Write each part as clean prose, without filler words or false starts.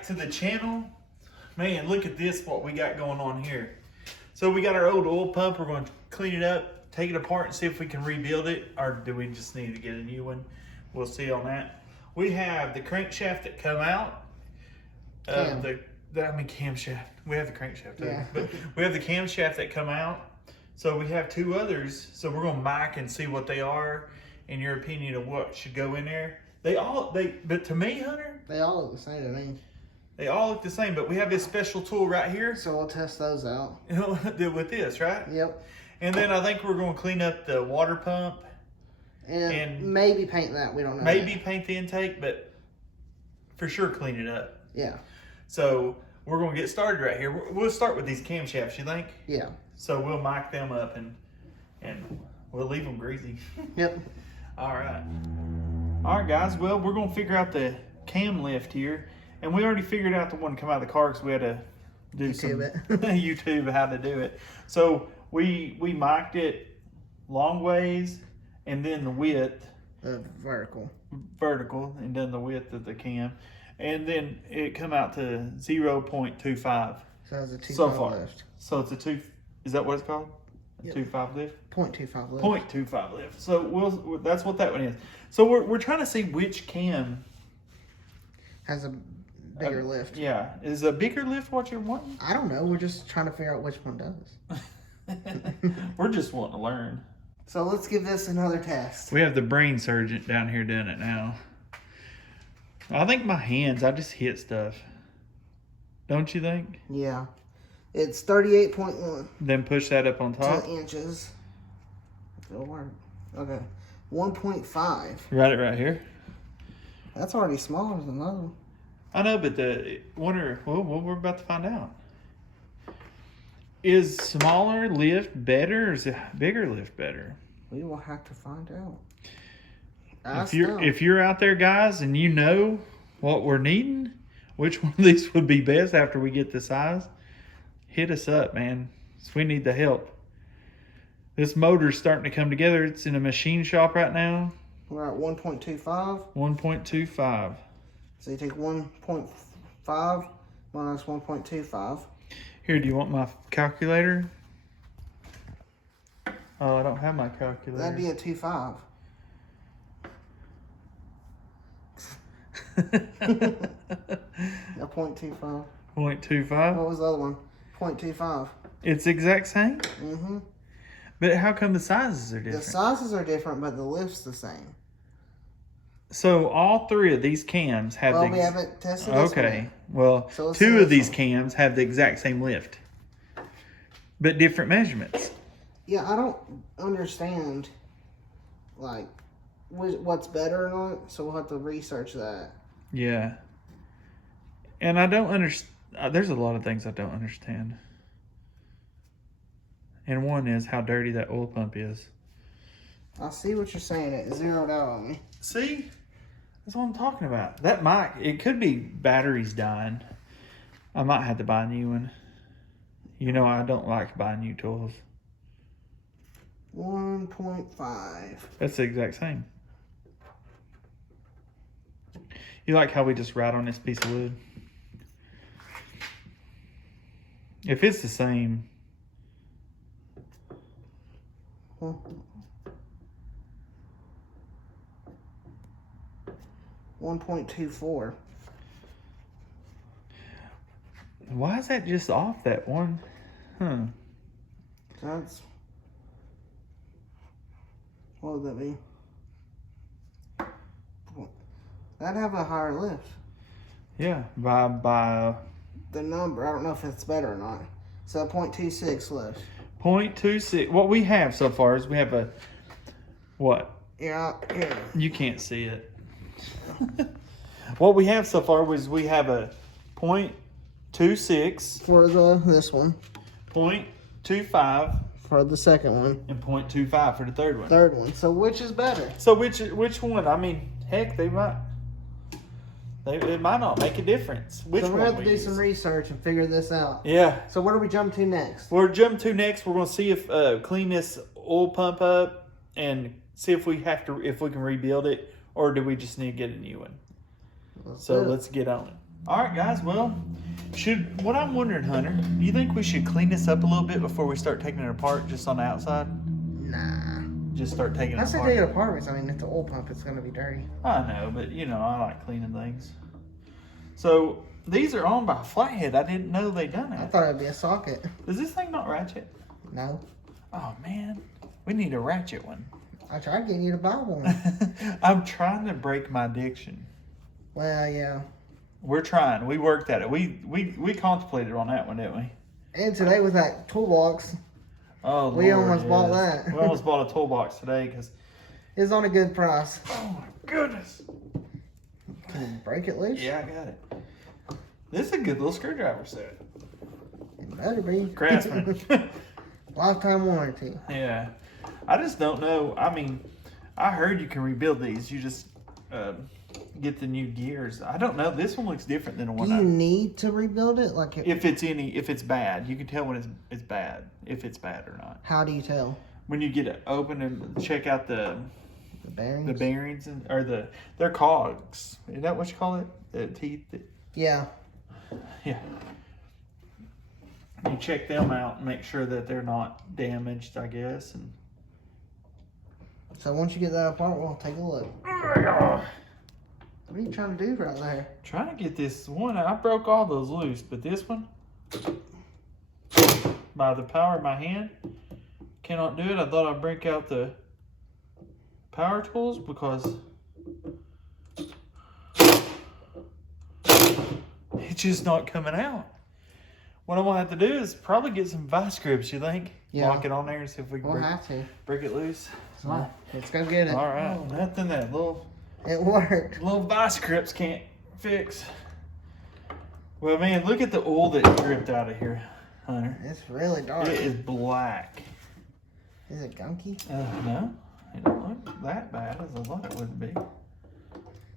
back to the channel. Man, look at this, what we got going on here. So we got our old oil pump. We're going to clean it up, take it apart, and see if we can rebuild it, or do we just need to get a new one? We'll see on that. We have the crankshaft that come out. Camshaft. We have the crankshaft too, yeah. But we have the camshaft that come out. So we have two others. So we're gonna mic and see what they are, in your opinion of what should go in there. But to me, Hunter, they all look the same to me. They all look the same, but we have this special tool right here. So we'll test those out. With this, right? Yep. And then I think we're gonna clean up the water pump. And maybe paint that. We don't know. Maybe paint the intake, but for sure clean it up. Yeah. So we're gonna get started right here. We'll start with these camshafts, you think? Yeah. So we'll mic them up and we'll leave them greasy. Yep. All right. All right, guys. Well, we're gonna figure out the cam lift here, and we already figured out the one to come out of the car because we had to do YouTube how to do it. So we mic'd it long ways, and then the width. Vertical, and then the width of the cam. And then it come out to 0.25. So it's a 2.5 so far. lift. So it's a 2, is that what it's called? Yep. 2.5 lift? 0.25 lift. 0.25 lift. So that's what that one is. So we're trying to see which cam has a bigger lift. Yeah. Is a bigger lift what you're wanting? I don't know. We're just trying to figure out which one does. We're just wanting to learn. So let's give this another test. We have the brain surgeon down here doing it now. I think my hands, I just hit stuff. Don't you think? Yeah. It's 38.1. Then push that up on top. 2 inches. It'll work. Okay. 1.5. Write it right here. That's already smaller than the other one. I know, but we're about to find out. Is smaller lift better, or is a bigger lift better? We will have to find out. If you're out there, guys, and you know what we're needing, which one of these would be best after we get the size, hit us up, man. So we need the help. This motor's starting to come together. It's in a machine shop right now. We're at 1.25. 1.25. So you take 1.5 minus 1.25. Here, do you want my calculator? Oh, I don't have my calculator. That'd be a 2.5. A 0.25. 0.25? What was the other one? 0.25. It's the exact same? Mm-hmm. But how come the sizes are different? The sizes are different, but the lift's the same. So all three of these cams have we haven't tested this one. Well, so two of these cams have the exact same lift, but different measurements. Yeah, I don't understand, like, what's better or not, so we'll have to research that. Yeah. And I don't understand. There's a lot of things I don't understand. And one is how dirty that oil pump is. I see what you're saying. It zeroed out on me. See? That's what I'm talking about. That mic, it could be batteries dying. I might have to buy a new one. You know, I don't like buying new tools. 1.5. That's the exact same. You like how we just write on this piece of wood? If it's the same. 1.24. Why is that just off that one? That's... What would that be? That'd have a higher lift. Yeah, by the number. I don't know if it's better or not. So 0.26 lift. 0.26. What we have so far is we have a what? Yeah. You can't see it. What we have so far was we have a 0.26 for this one. 0.25 for the second one. And 0.25 for the third one. Third one. So which is better? So which one? I mean, heck, it might not make a difference. Which so we're one going to have to do some research and figure this out. Yeah. So where do we jump to next? We're going to see if clean this oil pump up and see if we can rebuild it, or do we just need to get a new one? Let's get on it. All right, guys. Well, what I'm wondering, Hunter, do you think we should clean this up a little bit before we start taking it apart, just on the outside? Nah. Just start taking it I apart. say take it apart because, I mean, if the oil pump, it's going to be dirty. I know, but you know, I like cleaning things. So these are owned by Flathead. I didn't know they done it. I thought it'd be a socket. Does this thing not ratchet? No. Oh man, we need a ratchet one. I tried getting you to buy one. I'm trying to break my addiction. Well, yeah. We're trying. We worked at it. We contemplated on that one, didn't we? And today with that toolbox, Oh, we Lord, almost bought yes. that. We almost bought a toolbox today because. It's on a good price. Oh my goodness. Can you break it loose? Yeah, I got it. This is a good little screwdriver set. It better be. Craftsman. Lifetime warranty. Yeah. I just don't know. I mean, I heard you can rebuild these. You just get the new gears. I don't know. This one looks different than the one. Do you need to rebuild it? Like if it's bad, you can tell when it's bad, if it's bad or not. How do you tell? When you get it open and check out the bearings. The bearings or they're cogs. Is that what you call it? The teeth. Yeah. Yeah. You check them out and make sure that they're not damaged, I guess. And so once you get that apart, we'll take a look. What are you trying to do right there? Trying to get this one. I broke all those loose, but this one, by the power of my hand, cannot do it. I thought I'd break out the power tools because it's just not coming out. What I'm gonna have to do is probably get some vice grips. You think? Yeah. Lock it on there and see if we can break it loose. So, let's go get it. All right. Nothing that it worked. Little vice grips can't fix. Well, man, look at the oil that's dripped out of here, Hunter. It's really dark. It is black. Is it gunky? No, it don't look that bad as I thought it would be.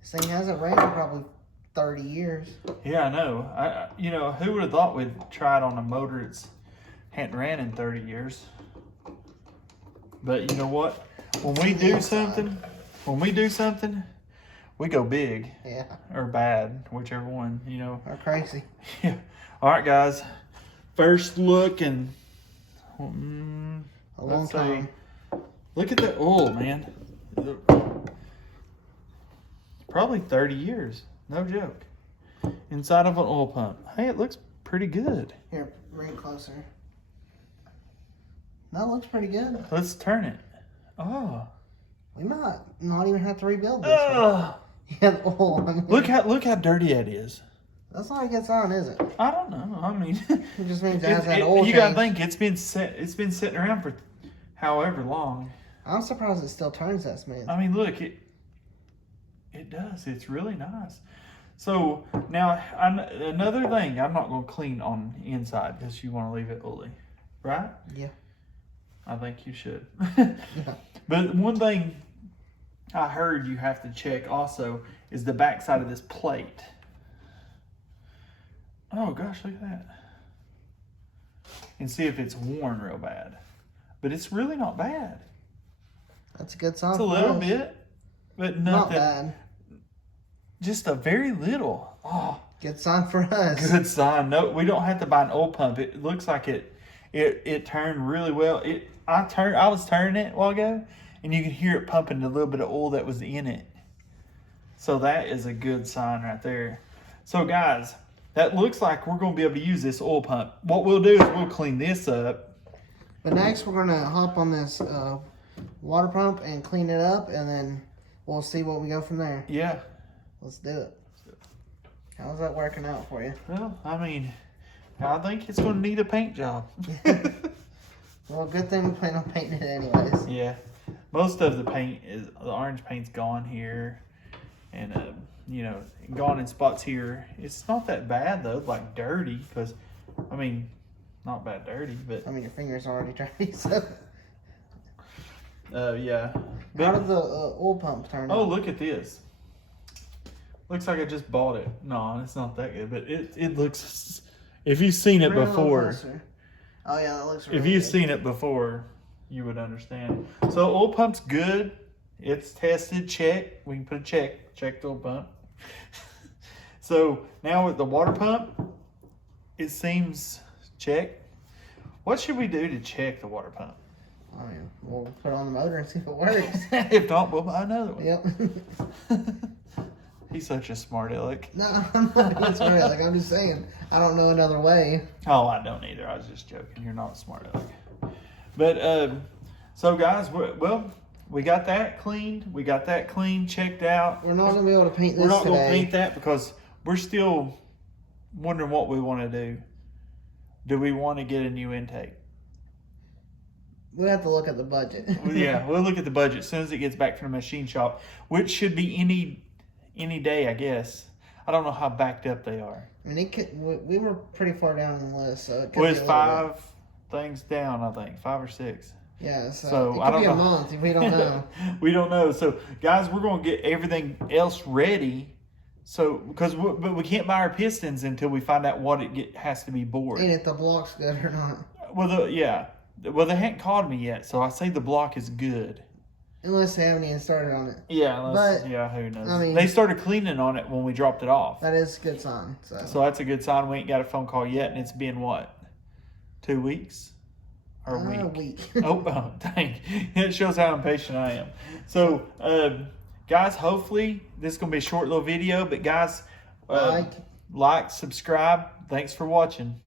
This thing hasn't ran in probably 30 years. Yeah, I know. You know, who would have thought we'd try it on a motor that's hadn't ran in 30 years? But you know what? When we do something, we go big. Yeah. Or bad, whichever one, you know. Or crazy. Yeah. All right, guys. First look and a long time. Look at the oil, man. Probably 30 years. No joke. Inside of an oil pump. Hey, it looks pretty good. Here, bring it closer. No, it looks pretty good. Let's turn it. Oh. We might not even have to rebuild this one. Yeah, the oil. I mean, look how dirty it is. That's not how it gets on, is it? I don't know. I mean, it just means it has that oil change. You gotta think it's been sitting around for however long. I'm surprised it still turns that smooth. I mean, look, it does. It's really nice. So now another thing, I'm not going to clean on the inside because you want to leave it oily, right? Yeah. I think you should. Yeah. But one thing I heard you have to check also is the back side of this plate. Oh gosh, look at that. And see if it's worn real bad. But it's really not bad. That's a good sign. It's a little bit, but nothing. Not bad. Just a very little. Oh, good sign for us. Good sign. No, we don't have to buy an oil pump. It looks like it turned really well. I was turning it a while ago, and you could hear it pumping the little bit of oil that was in it. So that is a good sign right there. So guys, that looks like we're going to be able to use this oil pump. What we'll do is we'll clean this up. But next we're going to hop on this water pump and clean it up, and then we'll see what we go from there. Yeah. Let's do it. How's that working out for you? Well, I mean, I think it's going to need a paint job. Well, good thing we plan on painting it anyways. Yeah. Most of the orange paint's gone here. And, you know, gone in spots here. It's not that bad, though, like dirty. Because, I mean, not bad dirty, but... I mean, your finger's already dirty, so... yeah. How did the oil pump turn out? Oh, look at this. Looks like I just bought it. No, it's not that good, but it looks... If you've seen it before... Oh, yeah, that looks really If you've good. seen it before, you would understand. So, oil pump's good. It's tested. Check. We can put a check. Check the oil pump. So now with the water pump, it seems check. What should we do to check the water pump? I mean, we'll put it on the motor and see if it works. If not, we'll buy another one. Yep. He's such a smart aleck. No, I'm not being smart aleck. I'm just saying, I don't know another way. Oh, I don't either. I was just joking. You're not a smart aleck. But, so guys, we got that cleaned. We got that cleaned, checked out. We're not going to be able to paint this We're not today. going to paint that because we're still wondering what we want to do. Do we want to get a new intake? We'll have to look at the budget. Yeah, we'll look at the budget as soon as it gets back from the machine shop, which should be any day, I guess. I don't know how backed up they are. I mean, we were pretty far down on the list, so it could Well, be it's a little 5 things down, I think, 5 or 6. Yeah, so So, it could I don't be know. a month if we don't know. We don't know. So, guys, we're going to get everything else ready. So, but we can't buy our pistons until we find out what has to be bored. And if the block's good or not. Well, well, they haven't called me yet, so I say the block is good. Unless they haven't even started on it. Yeah, But, yeah, who knows? I mean, they started cleaning on it when we dropped it off. That is a good sign. So that's a good sign. We ain't got a phone call yet, and it's been what? 2 weeks? Or a week? A week. oh, dang. It shows how impatient I am. So, guys, hopefully this is going to be a short little video, but guys, like, subscribe. Thanks for watching.